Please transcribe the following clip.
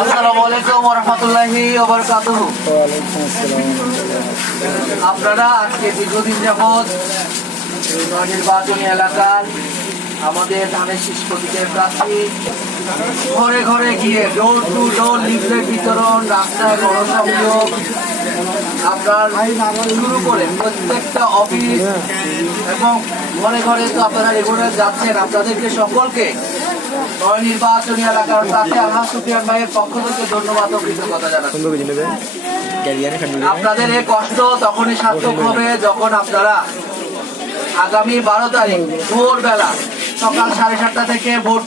আসসালামু আলাইকুম ওয়া রাহমাতুল্লাহি ওয়া বারাকাতুহু। আপনারা আজকে দীর্ঘদিন যাবৎ নির্বাচনী এলাকার আমাদের ধানের শীষ প্রতীকের প্রার্থী ঘরে ঘরে গিয়ে ডোর টু ডোর লিফলেট বিতরণ, রাস্তায় গণসংযোগ আপনার শুরু করে প্রত্যেকটা অফিস এবং ঘরে ঘরে তো আপনারা রেগুলার যাচ্ছেন। আপনাদেরকে সকলকে নির্বাচনী এলাকার প্রার্থী আলহাজ সুফিয়ান ভাইয়ের পক্ষ থেকে ধন্যবাদ ও কৃতজ্ঞতা জানাচ্ছি। আপনাদের এই কষ্ট তখনই সার্থক হবে যখন আপনারা আগামী 12 তারিখ ভোরবেলা সকাল 7:30 থেকে ভোট